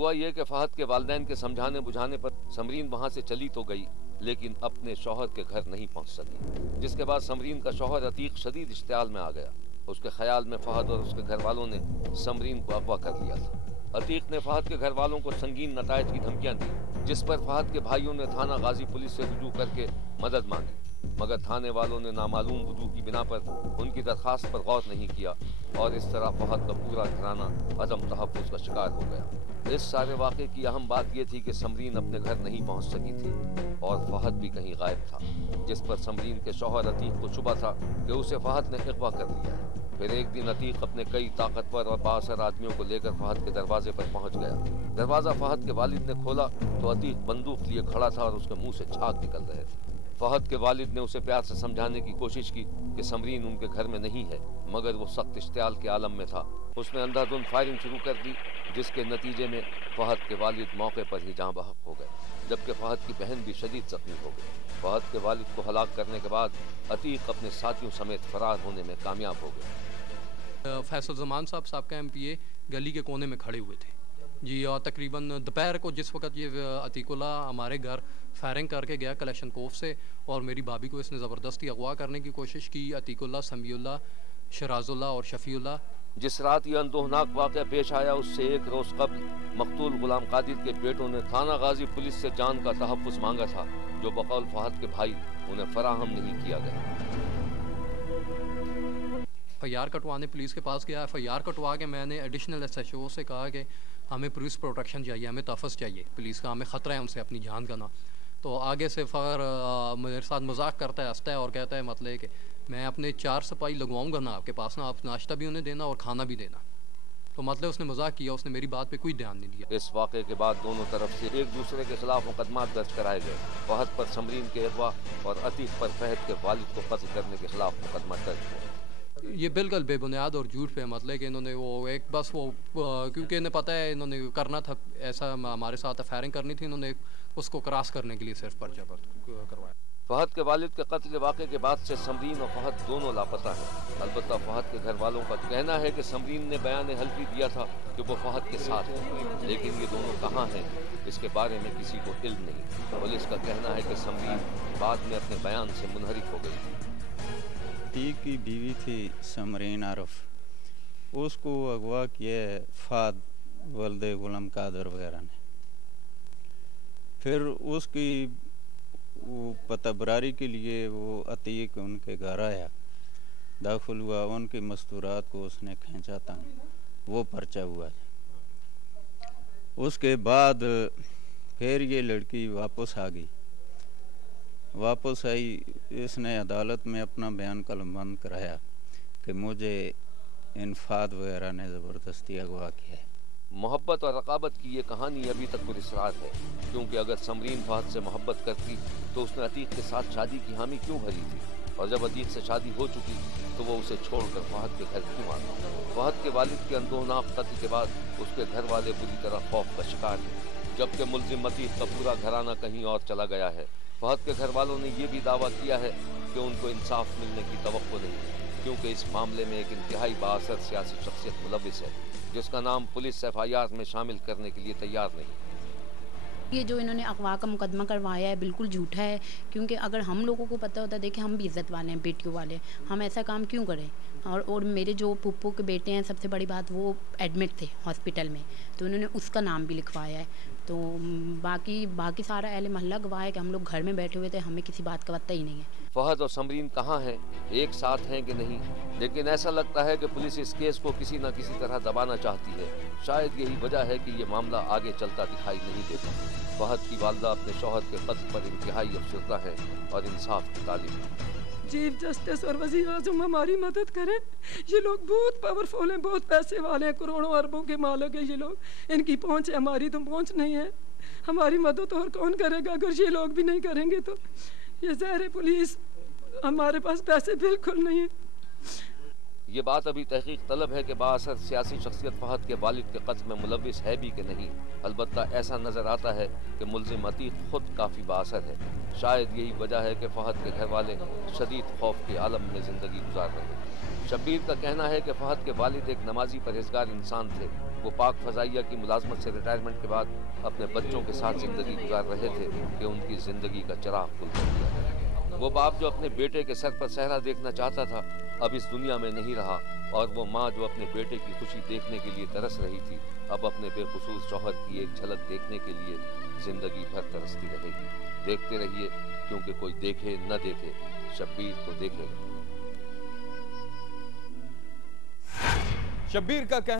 हुआ ये कि फहद के वालिदैन के समझाने बुझाने पर समरीन वहाँ से चली तो गई, लेकिन अपने शौहर के घर नहीं पहुँच सकी, जिसके बाद समरीन का शौहर अतीक शदीद इश्तियाल में आ गया। उसके ख्याल में फहद और उसके घर वालों ने समरीन को अगवा कर लिया था। अतीक ने फहद के घर वालों को संगीन नतायज की धमकियां दी, जिस पर फहद के भाइयों ने थाना गाजी पुलिस से रुजू करके मदद मांगी, मगर थाने वालों ने नामालूम वजूह की बिना पर उनकी दरखास्त पर गौर नहीं किया और इस तरह फहद का पूरा घराना अदम तहफ़्फ़ुज़ का शिकार हो गया। इस सारे वाक़े की अहम बात यह थी कि समरीन अपने घर नहीं पहुंच सकी थी और फहद भी कहीं गायब था, जिस पर समरीन के शौहर अतीक को शुबा था कि उसे फहद ने अगवा कर लिया है। फिर एक दिन अतीक अपने कई ताकतवर और बाअसर आदमियों को लेकर फहद के दरवाजे पर पहुंच गया। दरवाज़ा फहद के वालिद ने खोला तो अतीक बंदूक लिए खड़ा था और उसके मुंह से झाग निकल रहे थे। फहद के वालिद ने उसे प्यार से समझाने की कोशिश की कि समरीन उनके घर में नहीं है, मगर वो सख्त इश्तियाल के आलम में था। उसने अंधाधुंध फायरिंग शुरू कर दी, जिसके नतीजे में फहद के वालिद मौके पर ही जाँ बहक हो गए, जबकि फहद की बहन भी शदीद जख्मी हो गई। फहद के वालिद को हलाक करने के बाद अतीक अपने साथियों समेत फरार होने में कामयाब हो गए। फैसल ज़मान साहब का MPA गली के कोने में खड़े हुए थे जी, और तकरीबन दोपहर को जिस वक्त ये अतीकुल्ला हमारे घर फायरिंग करके गया कलेक्शन कोफ से, और मेरी भाभी को इसने ज़बरदस्ती अगवा करने की कोशिश की। अतीकुल्ला, समीउल्ला, शराजुल्ला और शफीउल्ला। जिस रात ये अनदोहनाक वाक़या पेश आया, उससे एक रोज़ कबल मकतूल गुलाम कादिर के बेटों ने थाना गाजी पुलिस से जान का तहफ़्फ़ुज़ मांगा था, जो बकौल फहद के भाई उन्हें फराहम नहीं किया गया। FIR कटवाने पुलिस के पास गया। FIR कटवा के मैंने एडिशनल SHO से कहा कि हमें पुलिस प्रोटेक्शन चाहिए, हमें तहफ़्फ़ुज़ चाहिए पुलिस का, हमें ख़तरा है उनसे अपनी जान का ना। तो आगे से फ़खर मेरे साथ मजाक करता है, हंसता है और कहता है मतलब कि मैं अपने 4 सिपाही लगवाऊंगा ना आपके पास, ना आप नाश्ता भी उन्हें देना और खाना भी देना। तो मतलब उसने मजाक किया, उसने मेरी बात पे कोई ध्यान नहीं दिया। इस वाक़े के बाद दोनों तरफ से एक दूसरे के खिलाफ मुकदमात दर्ज कराए गए। फहद पर समरीन के अगवा और अतीक पर फहद के वालिद को कत्ल करने के खिलाफ मुकदमा दर्ज हुआ। ये बिल्कुल बेबुनियाद और झूठ पे मतलब कि इन्होंने वो एक बस वो क्योंकि इन्हें पता है इन्होंने करना था, ऐसा हमारे साथ फायरिंग करनी थी, इन्होंने उसको क्रॉस करने के लिए सिर्फ पर्चा करवाया। फहद के वालिद के कत्ल के वाक़े के बाद से समरीन और फहद दोनों लापता हैं। अलबत्ता फहद के घर वालों का कहना है कि समरीन ने बयान हल्फी दिया था कि वो फहद के साथ है, लेकिन ये दोनों कहाँ हैं इसके बारे में किसी को इल्म नहीं। पुलिस का कहना है कि समरीन बाद में अपने बयान से मुनहरिफ हो गई। अतीक की बीवी थी समरीन आरफ, उसको अगवा किया फहद वल्दे गुलाम कादर वगैरह ने। फिर उसकी पताबरारी के लिए वो अतीक उनके घर आया, दाखिल हुआ, उनकी मस्तूरात को उसने खींचा था, वो पर्चा हुआ। उसके बाद फिर ये लड़की वापस आ गई, वापस आई, इसने अदालत में अपना बयान कलमबंद कराया कि मुझे इन फहद वगैरह ने ज़बरदस्ती अगवा किया है। मोहब्बत और रकाबत की ये कहानी अभी तक पुरस्रार है, क्योंकि अगर समरीन फहद से मोहब्बत करती तो उसने अतीक के साथ शादी की हामी क्यों भरी थी, और जब अतीक से शादी हो चुकी तो वो उसे छोड़कर फहद के घर क्यों आता। फहद के वालिद के अनदोहनाक कत्ल के बाद उसके घर वाले बुरी तरह खौफ का शिकार हैं, जबकि मुल्जिम अतीक का पूरा घराना कहीं और चला गया है। फहद के घर वालों ने यह भी दावा किया है कि उनको इंसाफ मिलने की तवक्को नहीं, क्योंकि इस मामले में एक इंतहाई बाअसर सियासी शख्सियत मुलविस है, जिसका नाम पुलिस FIR में शामिल करने के लिए तैयार नहीं। ये जो इन्होंने अगवा का मुकदमा करवाया है बिल्कुल झूठा है, क्योंकि अगर हम लोगों को पता होता, देखिए हम भी इज़्ज़त वाले हैं, बेटियों वाले, हम ऐसा काम क्यों करें। और मेरे जो पुप्पो के बेटे हैं, सबसे बड़ी बात वो एडमिट थे हॉस्पिटल में, तो उन्होंने उसका नाम भी लिखवाया है। तो बाकी सारा अहले मोहल्ला गवाह है कि हम लोग घर में बैठे हुए थे, हमें किसी बात का पता ही नहीं है। फहद और समरीन कहाँ हैं, एक साथ हैं कि नहीं, लेकिन ऐसा लगता है कि पुलिस इस केस को किसी न किसी तरह दबाना चाहती है। शायद यही वजह है कि ये मामला आगे चलता दिखाई नहीं देता। फहद की वालदा अपने शौहर के कत्ल पर इंतहाई अफसरदा है और इंसाफ की तालीम है। चीफ जस्टिस और वज़ीर आज़म हमारी मदद करें। ये लोग बहुत पावरफुल हैं, बहुत पैसे वाले हैं, करोड़ों अरबों के मालिक हैं ये लोग, इनकी पहुंच है, हमारी तो पहुंच नहीं है। हमारी मदद और कौन करेगा अगर ये लोग भी नहीं करेंगे तो। ये ज़ाहिर है पुलिस, हमारे पास पैसे बिल्कुल नहीं है। ये बात अभी तहकीक तलब है कि बाअसर सियासी शख्सियत फहद के वालिद के कत्ल में मुलविस है भी कि नहीं। अलबत्ता ऐसा नज़र आता है कि मुल्जिम अतीक खुद काफ़ी बाअसर है। शायद यही वजह है कि फहद के घर वाले शदीद खौफ के आलम में ज़िंदगी गुजार रहे हैं। शब्बीर का कहना है कि फहद के वालिद एक नमाजी परहेजगार इंसान थे। वो पाक फजाइया की मुलाजमत से रिटायरमेंट के बाद अपने बच्चों के साथ जिंदगी गुजार रहे थे कि उनकी जिंदगी का चिराग खुल गया। वो बाप जो अपने बेटे के सर पर सहरा देखना चाहता था अब इस दुनिया में नहीं रहा, और वो माँ जो अपने बेटे की खुशी देखने के लिए तरस रही थी अब अपने बेकसूर शौहर की एक झलक देखने के लिए जिंदगी भर तरसती रहेगी। देखते रहिए, क्योंकि कोई देखे न देखे शब्बीर तो देखेगा। शब्बीर का कहना